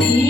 me. Mm -hmm.